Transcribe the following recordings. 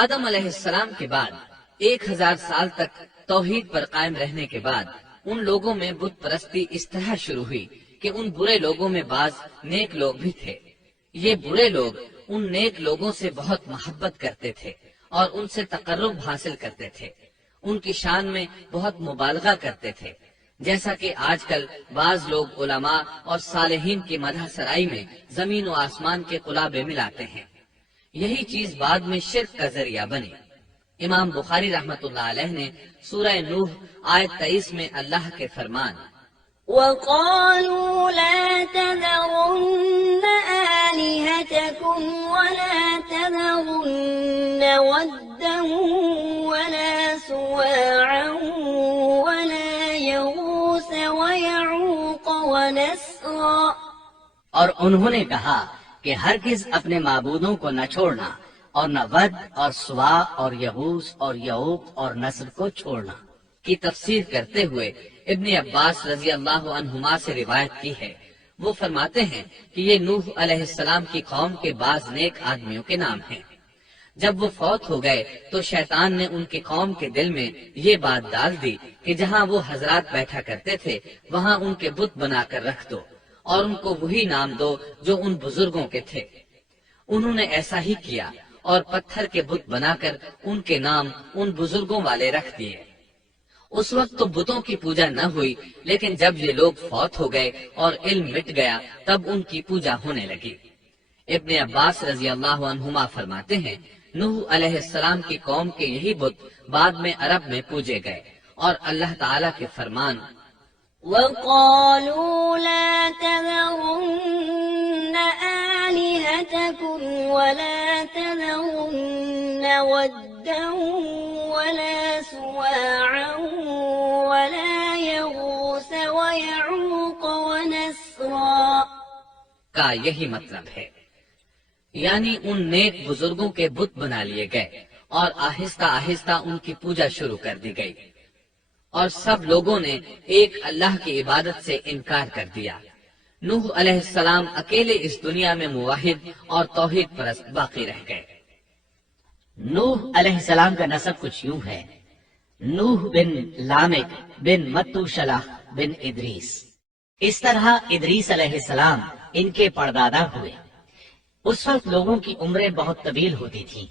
آدم علیہ السلام کے بعد 1000 سال تک توحید پر قائم رہنے کے بعد ان لوگوں میں بت پرستی اس طرح شروع ہوئی کہ ان برے لوگوں میں بعض نیک لوگ بھی تھے۔ یہ برے لوگ ان نیک لوگوں سے بہت محبت کرتے تھے اور ان سے تقرب حاصل کرتے تھے، ان کی شان میں بہت مبالغہ کرتے تھے، جیسا کہ آج کل بعض لوگ علماء اور صالحین کی مدح سرائی میں زمین و آسمان کے قلابے ملاتے ہیں۔ یہی چیز بعد میں شرک کا ذریعہ بنی۔ امام بخاری رحمۃ اللہ علیہ نے سورہ نوح آیت 23 میں اللہ کے فرمان وَقَالُوا لَا تَذَرُنَّ آلِهَتَكُمْ وَلَا تَذَرُنَّ وَدًّا وَلَا سُوَاعًا وَلَا يَغُوثَ وَيَعُوقَ وَنَسْرًا، اور انہوں نے کہا کہ ہرگز اپنے معبودوں کو نہ چھوڑنا اور نہ ود اور سوا اور یغوث اور یعوق اور نصر کو چھوڑنا کی تفسیر کرتے ہوئے ابن عباس رضی اللہ عنہما سے روایت کی ہے۔ وہ فرماتے ہیں کہ یہ نوح علیہ السلام کی قوم کے بعض نیک آدمیوں کے نام ہیں۔ جب وہ فوت ہو گئے تو شیطان نے ان کی قوم کے دل میں یہ بات ڈال دی کہ جہاں وہ حضرات بیٹھا کرتے تھے وہاں ان کے بت بنا کر رکھ دو اور ان کو وہی نام دو جو ان بزرگوں کے تھے۔ انہوں نے ایسا ہی کیا اور پتھر کے بت بنا کر ان کے نام ان بزرگوں والے رکھ دیے۔ اس وقت تو بتوں کی پوجا نہ ہوئی، لیکن جب یہ لوگ فوت ہو گئے اور علم مٹ گیا تب ان کی پوجا ہونے لگی۔ ابن عباس رضی اللہ عنہما فرماتے ہیں نوح علیہ السلام کی قوم کے یہی بت بعد میں عرب میں پوجے گئے، اور اللہ تعالیٰ کے فرمان وَقَالُوا لَا تَذَرُنَّ آلِهَتَكُمْ وَلَا تَذَرُنَّ وَدًّا وَلَا سُوَاعًا وَلَا يَغُوثَ وَيَعُوقَ وَنَسْرًا کا یہی مطلب ہے، یعنی ان نیک بزرگوں کے بت بنا لیے گئے اور آہستہ آہستہ ان کی پوجا شروع کر دی گئی، اور سب لوگوں نے ایک اللہ کی عبادت سے انکار کر دیا۔ نوح علیہ السلام اکیلے اس دنیا میں موحد اور توحید پرست باقی رہ گئے۔ نوح علیہ السلام کا نسب کچھ یوں ہے: نوح بن لامک بن متوشلح بن ادریس۔ اس طرح ادریس علیہ السلام ان کے پردادا ہوئے۔ اس وقت لوگوں کی عمریں بہت طویل ہوتی تھیں،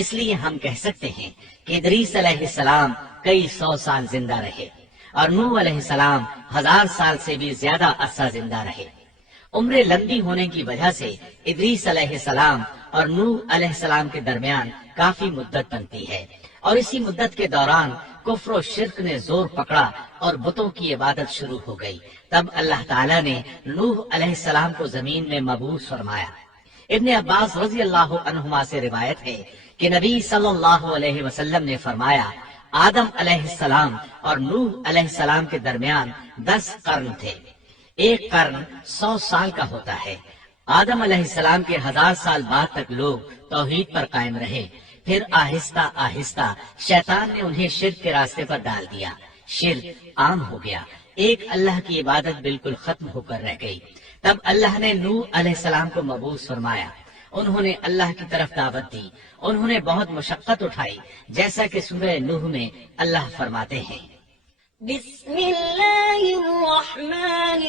اس لیے ہم کہہ سکتے ہیں کہ ادریس علیہ السلام کئی 100 سال زندہ رہے اور نوح علیہ السلام 1000 سال سے بھی زیادہ عرصہ زندہ رہے۔ عمریں لمبی ہونے کی وجہ سے ادریس علیہ السلام اور نوح علیہ السلام کے درمیان کافی مدت بنتی ہے، اور اسی مدت کے دوران کفر و شرک نے زور پکڑا اور بتوں کی عبادت شروع ہو گئی۔ تب اللہ تعالیٰ نے نوح علیہ السلام کو زمین میں مبعوث فرمایا۔ ابن عباس رضی اللہ عنہما سے روایت ہے کہ نبی صلی اللہ علیہ وسلم نے فرمایا آدم علیہ السلام اور نوح علیہ السلام کے درمیان 10 قرن تھے۔ ایک قرن 100 سال کا ہوتا ہے۔ آدم علیہ السلام کے 1000 سال بعد تک لوگ توحید پر قائم رہے، پھر آہستہ آہستہ شیطان نے انہیں شرک کے راستے پر ڈال دیا، شرک عام ہو گیا، ایک اللہ کی عبادت بالکل ختم ہو کر رہ گئی۔ تب اللہ نے نوح علیہ السلام کو مبعوث فرمایا، انہوں نے اللہ کی طرف دعوت دی، انہوں نے بہت مشقت اٹھائی، جیسا کہ سورہ نوح میں اللہ فرماتے ہیں بسم اللہ الرحمن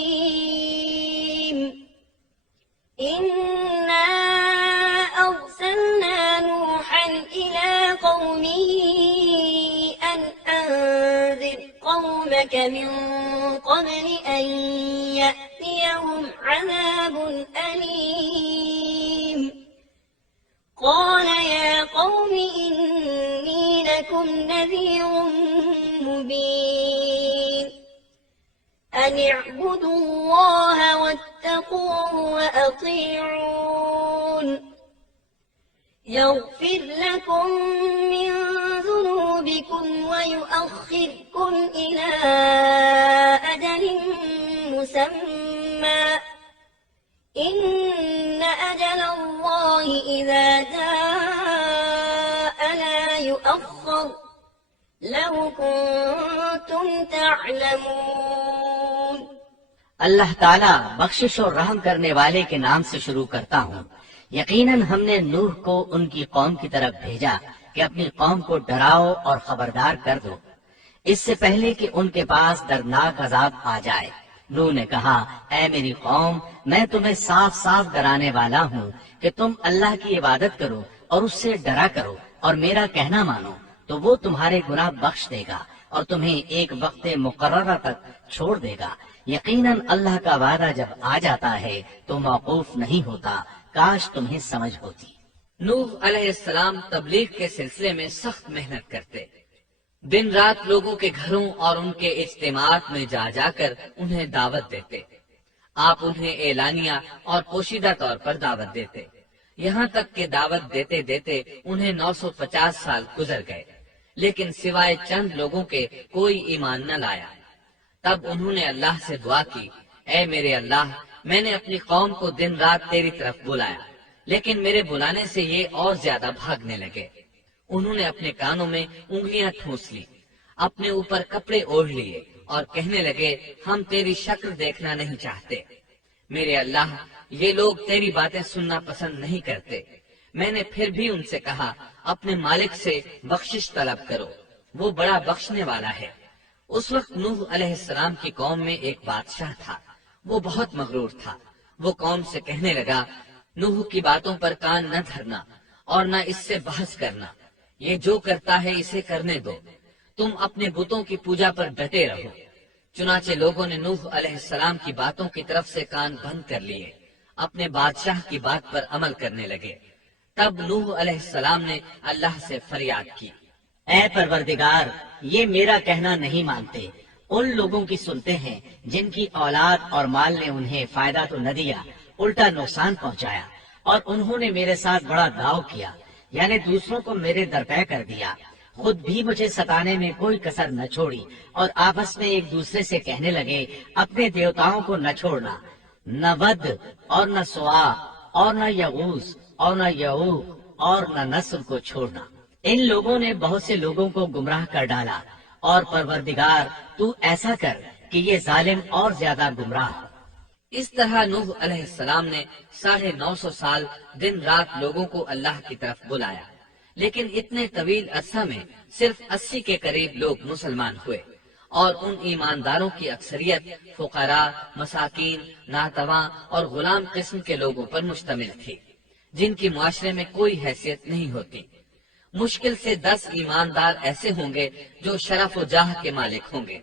الرحیم انا ارسلنا نوحا الى قومه ان انذر قومك من قبل ان يأتيهم عذاب أليم قال يا قوم إني لكم نذير مبين أن اعبدوا الله واتقوه وأطيعون يغفر لكم من ذنوبكم ويؤخركم إلى أجل مسمى إن أجل الله إذا جاء لا يؤخر لو كنتم تعلمون۔ اللہ تعالیٰ بخشش اور رحم کرنے والے کے نام سے شروع کرتا ہوں۔ یقیناً ہم نے نوح کو ان کی قوم کی طرف بھیجا کہ اپنی قوم کو ڈراؤ اور خبردار کر دو، اس سے پہلے کہ ان کے پاس دردناک عذاب آ جائے۔ نوح نے کہا، اے میری قوم، میں تمہیں صاف صاف ڈرانے والا ہوں کہ تم اللہ کی عبادت کرو اور اس سے ڈرا کرو اور میرا کہنا مانو، تو وہ تمہارے گناہ بخش دے گا اور تمہیں ایک وقت مقررہ تک چھوڑ دے گا۔ یقیناً اللہ کا وعدہ جب آ جاتا ہے تو موقوف نہیں ہوتا، کاش تمہیں سمجھ ہوتی۔ نوح علیہ السلام تبلیغ کے سلسلے میں سخت محنت کرتے، دن رات لوگوں کے گھروں اور ان کے اجتماعات میں جا جا کر انہیں دعوت دیتے۔ آپ انہیں اعلانیہ اور پوشیدہ طور پر دعوت دیتے، یہاں تک کہ دعوت دیتے دیتے انہیں 950 سال گزر گئے، لیکن سوائے چند لوگوں کے کوئی ایمان نہ لایا۔ تب انہوں نے اللہ سے دعا کی، اے میرے اللہ، میں نے اپنی قوم کو دن رات تیری طرف بلایا، لیکن میرے بلانے سے یہ اور زیادہ بھاگنے لگے۔ انہوں نے اپنے کانوں میں انگلیاں ٹھونس لی، اپنے اوپر کپڑے اوڑھ لیے اور کہنے لگے، ہم تیری شکل دیکھنا نہیں چاہتے۔ میرے اللہ، یہ لوگ تیری باتیں سننا پسند نہیں کرتے۔ میں نے پھر بھی ان سے کہا، اپنے مالک سے بخشش طلب کرو، وہ بڑا بخشنے والا ہے۔ اس وقت نوح علیہ السلام کی قوم میں ایک بادشاہ تھا، وہ بہت مغرور تھا۔ وہ قوم سے کہنے لگا، نوح کی باتوں پر کان نہ دھرنا اور نہ اس سے بحث کرنا، یہ جو کرتا ہے اسے کرنے دو، تم اپنے بتوں کی پوجا پر ڈٹے رہو۔ چنانچہ لوگوں نے نوح علیہ السلام کی باتوں کی طرف سے کان بند کر لیے، اپنے بادشاہ کی بات پر عمل کرنے لگے۔ تب نوح علیہ السلام نے اللہ سے فریاد کی، اے پروردگار، یہ میرا کہنا نہیں مانتے، ان لوگوں کی سنتے ہیں جن کی اولاد اور مال نے انہیں فائدہ تو نہ دیا، الٹا نقصان پہنچایا، اور انہوں نے میرے ساتھ بڑا داؤ کیا، یعنی دوسروں کو میرے درپے کر دیا، خود بھی مجھے ستانے میں کوئی کسر نہ چھوڑی، اور آپس میں ایک دوسرے سے کہنے لگے، اپنے دیوتاؤں کو نہ چھوڑنا، نہ ود اور نہ سوا اور نہ یغوث اور نہ یعوق اور نہ نصر کو چھوڑنا۔ ان لوگوں نے بہت سے لوگوں کو گمراہ کر ڈالا، اور پروردگار تو ایسا کر کہ یہ ظالم اور زیادہ گمراہ ہو۔ اس طرح نوح علیہ السلام نے 950 سال دن رات لوگوں کو اللہ کی طرف بلایا، لیکن اتنے طویل عرصہ میں صرف 80 کے قریب لوگ مسلمان ہوئے، اور ان ایمانداروں کی اکثریت فقراء، مساکین، ناتواں اور غلام قسم کے لوگوں پر مشتمل تھی، جن کی معاشرے میں کوئی حیثیت نہیں ہوتی۔ مشکل سے 10 ایماندار ایسے ہوں گے جو شرف و جاہ کے مالک ہوں گے۔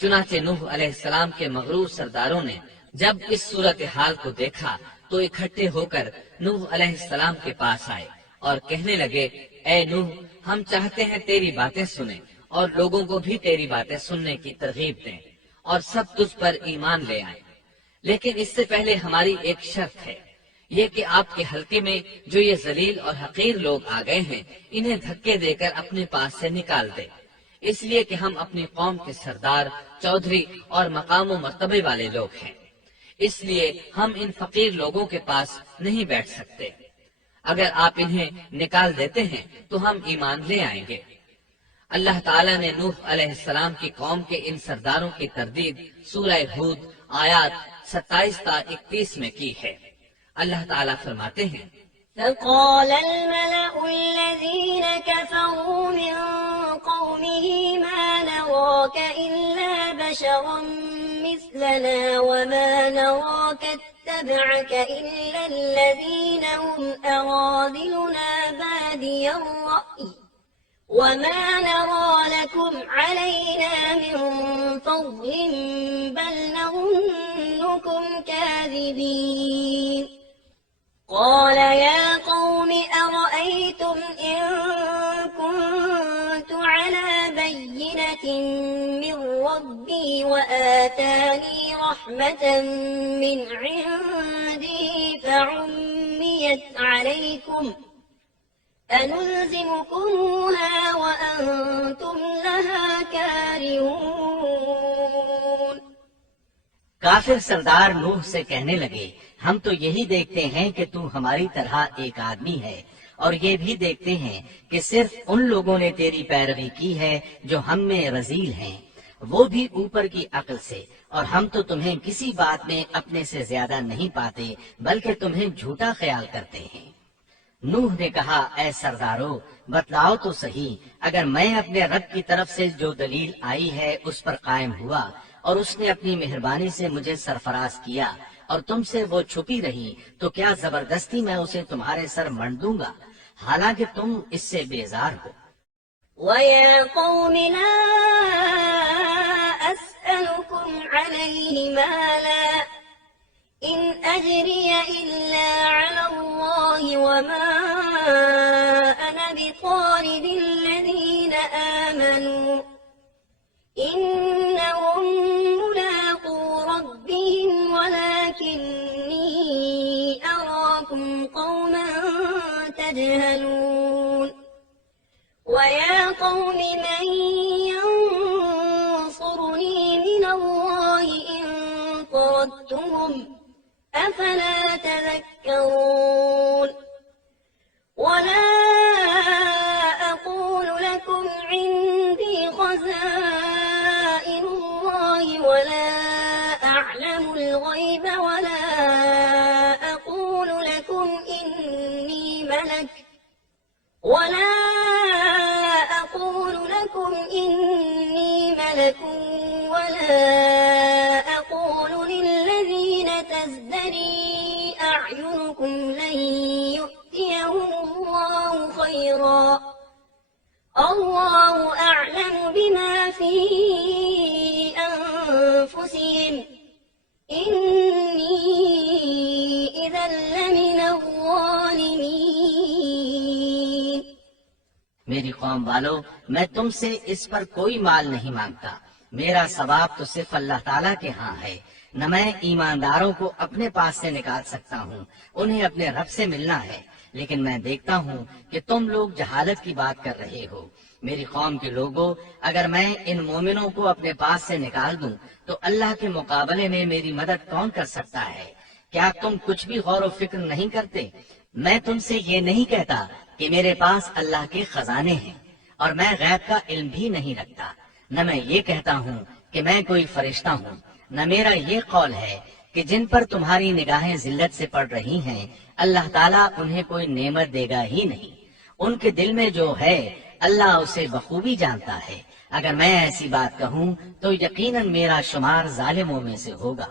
چنانچہ نوح علیہ السلام کے مغرور سرداروں نے جب اس صورتحال کو دیکھا تو اکٹھے ہو کر نوح علیہ السلام کے پاس آئے اور کہنے لگے، اے نوح، ہم چاہتے ہیں تیری باتیں سنیں اور لوگوں کو بھی تیری باتیں سننے کی ترغیب دیں اور سب تجھ پر ایمان لے آئیں، لیکن اس سے پہلے ہماری ایک شرط ہے، یہ کہ آپ کے حلقے میں جو یہ ذلیل اور حقیر لوگ آ گئے ہیں انہیں دھکے دے کر اپنے پاس سے نکال دیں، اس لیے کہ ہم اپنی قوم کے سردار، چودھری اور مقام و مرتبے والے لوگ ہیں، اس لیے ہم ان فقیر لوگوں کے پاس نہیں بیٹھ سکتے۔ اگر آپ انہیں نکال دیتے ہیں تو ہم ایمان لے آئیں گے۔ اللہ تعالیٰ نے نوح علیہ السلام کی قوم کے ان سرداروں کی تردید سورہ ہود آیات 27 تا 31 میں کی ہے۔ اللہ تعالیٰ فرماتے ہیں، فقال الملأ الذين كفروا من قومه ما نراك إلا بشرا مثلنا وما نراك اتبعك إلا الذين هم أراذلنا بادي الرأي وما نرى لكم علينا من فضل بل نظنكم كاذبين قال يا قوم أرأيتم إن كنت على بينة من ربي وآتاني رحمة من عنده فعميت عليكم أنلزمكموها وأنتم لها كارهون۔ کافر سردار نوح سے کہنے لگے، ہم تو یہی دیکھتے ہیں کہ تو ہماری طرح ایک آدمی ہے، اور یہ بھی دیکھتے ہیں کہ صرف ان لوگوں نے تیری پیروی کی ہے جو ہم میں رذیل ہیں، وہ بھی اوپر کی عقل سے، اور ہم تو تمہیں کسی بات میں اپنے سے زیادہ نہیں پاتے بلکہ تمہیں جھوٹا خیال کرتے ہیں۔ نوح نے کہا، اے سردارو، بتلاؤ تو صحیح، اگر میں اپنے رب کی طرف سے جو دلیل آئی ہے اس پر قائم ہوا اور اس نے اپنی مہربانی سے مجھے سرفراز کیا اور تم سے وہ چھپی رہی، تو کیا زبردستی میں اسے تمہارے سر منڈ دوں گا، حالانکہ تم اس سے بیزار ہو۔ وَيَا قَوْمِ لَا أَسْأَلُكُمْ عَلَيْهِ مَالًا إِنْ أَجْرِيَ إِلَّا عَلَى اللَّهِ وَمَا أَنَا بِطَارِدِ الَّذِينَ آمَنُوا إِنَّهُمْ مُلَاقُو رَبِّهِمْ وَلَكِنِّي أَرَاكُمْ قَوْمًا تَجْهَلُونَ وَيَا قَوْمِ مَنْ يَنصُرُنِي مِنَ اللَّهِ إِن طَرَدتُّهُمْ أَفَلَا تَذَكَّرُونَ وَلَا أَقُولُ لَكُمْ عِندِي خَزَائِنُ اللَّهِ وَلَا أَعْلَمُ الْغَيْبَ وَلَا أَقُولُ لَكُمْ إِنِّي مَلَكٌ وَلَا أَقُولُ لِلَّذِينَ تَزْدَرِي أَعْيُنُكُمْ لَن يُؤْتِيَهُمُ اللَّهُ خَيْرًا اللَّهُ أَعْلَمُ بِمَا فِي أَنفُسِهِمْ إِنِّي إِذًا لَّمِنَ الظَّالِمِينَ۔ میری قوم والو، میں تم سے اس پر کوئی مال نہیں مانگتا، میرا ثواب تو صرف اللہ تعالیٰ کے ہاں ہے، نہ میں ایمانداروں کو اپنے پاس سے نکال سکتا ہوں، انہیں اپنے رب سے ملنا ہے، لیکن میں دیکھتا ہوں کہ تم لوگ جہالت کی بات کر رہے ہو۔ میری قوم کے لوگوں، اگر میں ان مومنوں کو اپنے پاس سے نکال دوں تو اللہ کے مقابلے میں میری مدد کون کر سکتا ہے؟ کیا تم کچھ بھی غور و فکر نہیں کرتے؟ میں تم سے یہ نہیں کہتا کہ میرے پاس اللہ کے خزانے ہیں اور میں غیب کا علم بھی نہیں رکھتا، نہ میں یہ کہتا ہوں کہ میں کوئی فرشتہ ہوں، نہ میرا یہ قول ہے کہ جن پر تمہاری نگاہیں ذلت سے پڑ رہی ہیں اللہ تعالیٰ انہیں کوئی نعمت دے گا ہی نہیں، ان کے دل میں جو ہے اللہ اسے بخوبی جانتا ہے، اگر میں ایسی بات کہوں تو یقیناً میرا شمار ظالموں میں سے ہوگا۔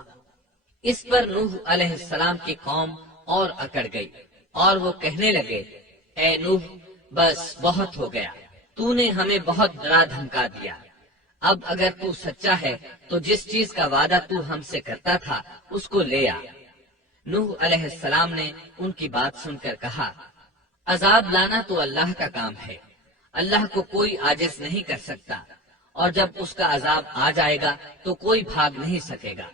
اس پر نوح علیہ السلام کی قوم اور اکڑ گئی اور وہ کہنے لگے، اے نوح، بس بہت ہو گیا، تو نے ہمیں بہت ڈرا دھمکا دیا، اب اگر تو سچا ہے تو جس چیز کا وعدہ تو ہم سے کرتا تھا اس کو لے آ۔ نوح علیہ السلام نے ان کی بات سن کر کہا، عذاب لانا تو اللہ کا کام ہے، اللہ کو کوئی عاجز نہیں کر سکتا، اور جب اس کا عذاب آ جائے گا تو کوئی بھاگ نہیں سکے گا۔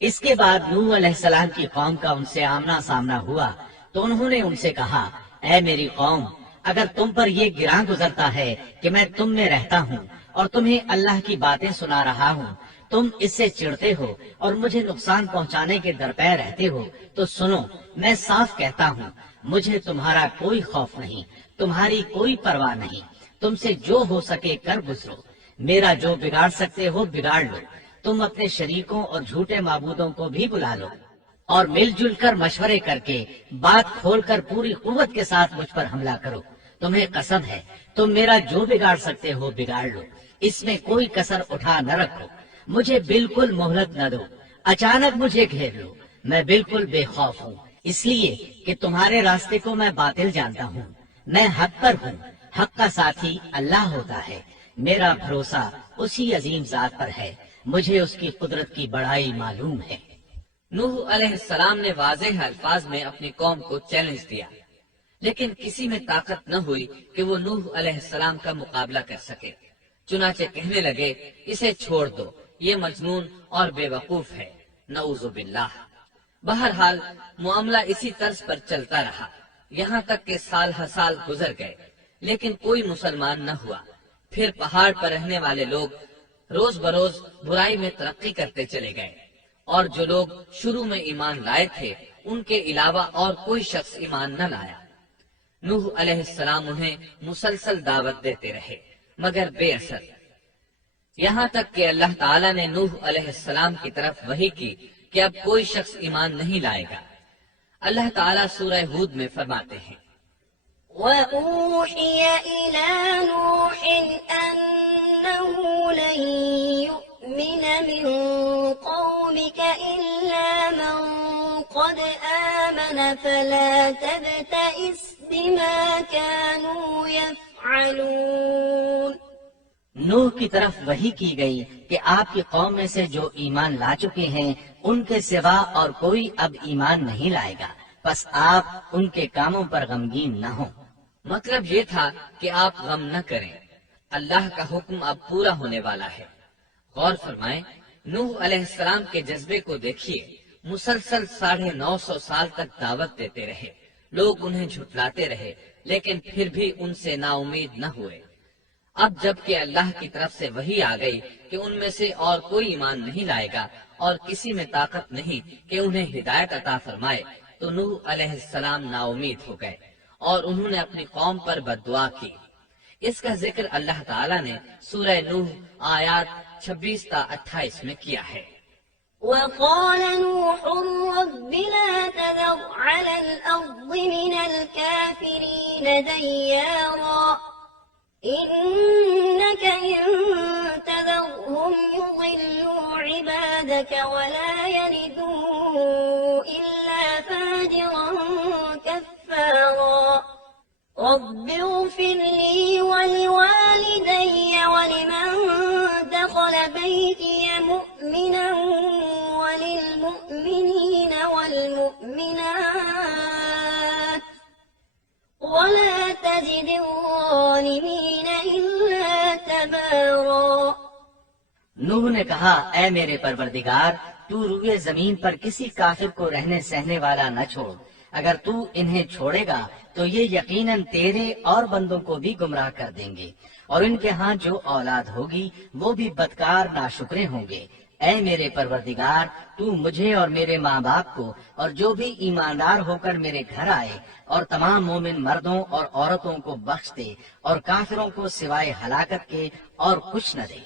اس کے بعد نوح علیہ السلام کی قوم کا ان سے آمنا سامنا ہوا تو انہوں نے ان سے کہا، اے میری قوم، اگر تم پر یہ گراں گزرتا ہے کہ میں تم میں رہتا ہوں اور تمہیں اللہ کی باتیں سنا رہا ہوں، تم اس سے چڑھتے ہو اور مجھے نقصان پہنچانے کے درپے رہتے ہو، تو سنو، میں صاف کہتا ہوں، مجھے تمہارا کوئی خوف نہیں، تمہاری کوئی پرواہ نہیں، تم سے جو ہو سکے کر گزرو، میرا جو بگاڑ سکتے ہو بگاڑ لو، تم اپنے شریکوں اور جھوٹے معبودوں کو بھی بلا لو اور مل جل کر مشورے کر کے بات کھول کر پوری قوت کے ساتھ مجھ پر حملہ کرو، تمہیں قسم ہے تم میرا جو بگاڑ سکتے ہو بگاڑ لو، اس میں کوئی کسر اٹھا نہ رکھو، مجھے بالکل مہلت نہ دو، اچانک مجھے گھیر لو، میں بالکل بے خوف ہوں، اس لیے کہ تمہارے راستے کو میں باطل جانتا ہوں، میں حق پر ہوں، حق کا ساتھی اللہ ہوتا ہے، میرا بھروسہ اسی عظیم ذات پر ہے، مجھے اس کی قدرت کی بڑائی معلوم ہے۔ نوح علیہ السلام نے واضح الفاظ میں اپنی قوم کو چیلنج دیا، لیکن کسی میں طاقت نہ ہوئی کہ وہ نوح علیہ السلام کا مقابلہ کر سکے، چنانچہ کہنے لگے، اسے چھوڑ دو، یہ مجنون اور بے وقوف ہے، نعوذ باللہ۔ بہرحال معاملہ اسی طرز پر چلتا رہا، یہاں تک کہ سال ہر سال گزر گئے، لیکن کوئی مسلمان نہ ہوا۔ پھر پہاڑ پر رہنے والے لوگ روز بروز برائی میں ترقی کرتے چلے گئے، اور جو لوگ شروع میں ایمان لائے تھے ان کے علاوہ اور کوئی شخص ایمان نہ لایا۔ نوح علیہ السلام انہیں مسلسل دعوت دیتے رہے مگر بے اثر۔ یہاں تک کہ اللہ تعالیٰ نے نوح علیہ السلام کی طرف وحی کی کہ اب کوئی شخص ایمان نہیں لائے گا۔ اللہ تعالیٰ سورہ ہود میں فرماتے ہیں، وَأُوحِيَ إِلَى نُوحٍ أَنَّهُ لَن يُؤْمِنَ مِن قَوْمِكَ إِلَّا مَن قَدْ آمَنَ فَلَا تَبْتَئِسْ بِمَا كَانُوا يَفْعَلُونَ۔ نوح کی طرف وحی کی گئی کہ آپ کی قوم میں سے جو ایمان لا چکے ہیں ان کے سوا اور کوئی اب ایمان نہیں لائے گا، بس آپ ان کے کاموں پر غمگین نہ ہوں۔ مطلب یہ تھا کہ آپ غم نہ کریں، اللہ کا حکم اب پورا ہونے والا ہے۔ غور فرمائیں، نوح علیہ السلام کے جذبے کو دیکھیے، مسلسل 950 سال تک دعوت دیتے رہے، لوگ انہیں جھٹلاتے رہے، لیکن پھر بھی ان سے نا امید نہ ہوئے۔ اب جب کہ اللہ کی طرف سے وحی آ گئی کہ ان میں سے اور کوئی ایمان نہیں لائے گا اور کسی میں طاقت نہیں کہ انہیں ہدایت عطا فرمائے، تو نوح علیہ السلام نا امید ہو گئے اور انہوں نے اپنی قوم پر بد دعا کی۔ اس کا ذکر اللہ تعالیٰ نے سورہ نوح آیات 26 تا 28 میں کیا ہے۔ وَقَالَ نُوحٌ رَبِّ لَا تَذَرْ عَلَى الْأَرْضِ مِنَ الْكَافِرِينَ دَيَّارًا إِنَّكَ إِن تَذَرْهُمْ يُضِلُّوا عِبَادَكَ وَلَا يَلِدُوا إِلَّا فَاجِرًا كَفَّارًا رَبِّ اغْفِرْ لِي وَلِوَالِدَيَّ وَلِمَن دَخَلَ بَيْتِيَ مُؤْمِنًا وَلِلْمُؤْمِنِينَ وَالْمُؤْمِنَاتِ وَلَا تَزِدِ الظَّالِمِينَ إِلَّا تَبَارًا۔ نوح نے کہا، اے میرے پروردگار، تو روئے زمین پر کسی کافر کو رہنے سہنے والا نہ چھوڑ، اگر تو انہیں چھوڑے گا تو یہ یقیناً تیرے اور بندوں کو بھی گمراہ کر دیں گے، اور ان کے ہاں جو اولاد ہوگی وہ بھی بدکار ناشکرے ہوں گے۔ اے میرے پروردگار، تو مجھے اور میرے ماں باپ کو اور جو بھی ایماندار ہو کر میرے گھر آئے اور تمام مومن مردوں اور عورتوں کو بخش دے اور کافروں کو سوائے ہلاکت کے اور کچھ نہ دے۔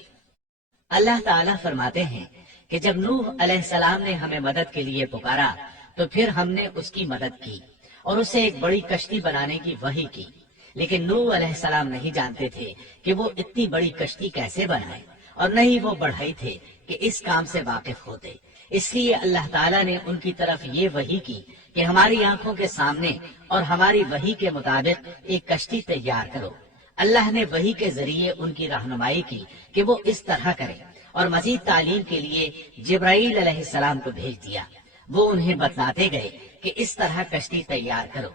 اللہ تعالیٰ فرماتے ہیں کہ جب نوح علیہ السلام نے ہمیں مدد کے لیے پکارا تو پھر ہم نے اس کی مدد کی اور اسے ایک بڑی کشتی بنانے کی وحی کی، لیکن نوح علیہ السلام نہیں جانتے تھے کہ وہ اتنی بڑی کشتی کیسے بنائے، اور نہ ہی وہ بڑھئی تھے کہ اس کام سے واقف ہوتے۔ اس لیے اللہ تعالیٰ نے ان کی طرف یہ وحی کی کہ ہماری آنکھوں کے سامنے اور ہماری وحی کے مطابق ایک کشتی تیار کرو۔ اللہ نے وحی کے ذریعے ان کی رہنمائی کی کہ وہ اس طرح کریں، اور مزید تعلیم کے لیے جبرائیل علیہ السلام کو بھیج دیا۔ وہ انہیں بتلاتے گئے کہ اس طرح کشتی تیار کرو۔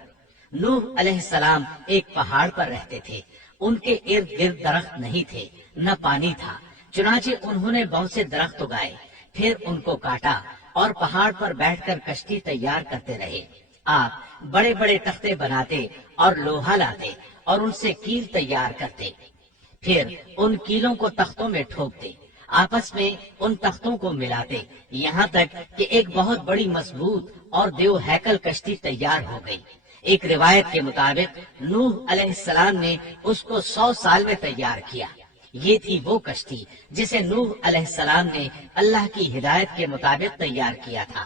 نوح علیہ السلام ایک پہاڑ پر رہتے تھے، ان کے ارد گرد درخت نہیں تھے، نہ پانی تھا، چنانچہ انہوں نے بہت سے درخت اگائے، پھر ان کو کاٹا اور پہاڑ پر بیٹھ کر کشتی تیار کرتے رہے۔ آپ بڑے بڑے تختے بناتے اور لوہا لاتے اور ان سے کیل تیار کرتے، پھر ان کیلوں کو تختوں میں ٹھوکتے، آپس میں ان تختوں کو ملاتے، یہاں تک کہ ایک بہت بڑی مضبوط اور دیو ہیکل کشتی تیار ہو گئی۔ ایک روایت کے مطابق نوح علیہ السلام نے اس کو 100 سال میں تیار کیا۔ یہ تھی وہ کشتی جسے نوح علیہ السلام نے اللہ کی ہدایت کے مطابق تیار کیا تھا۔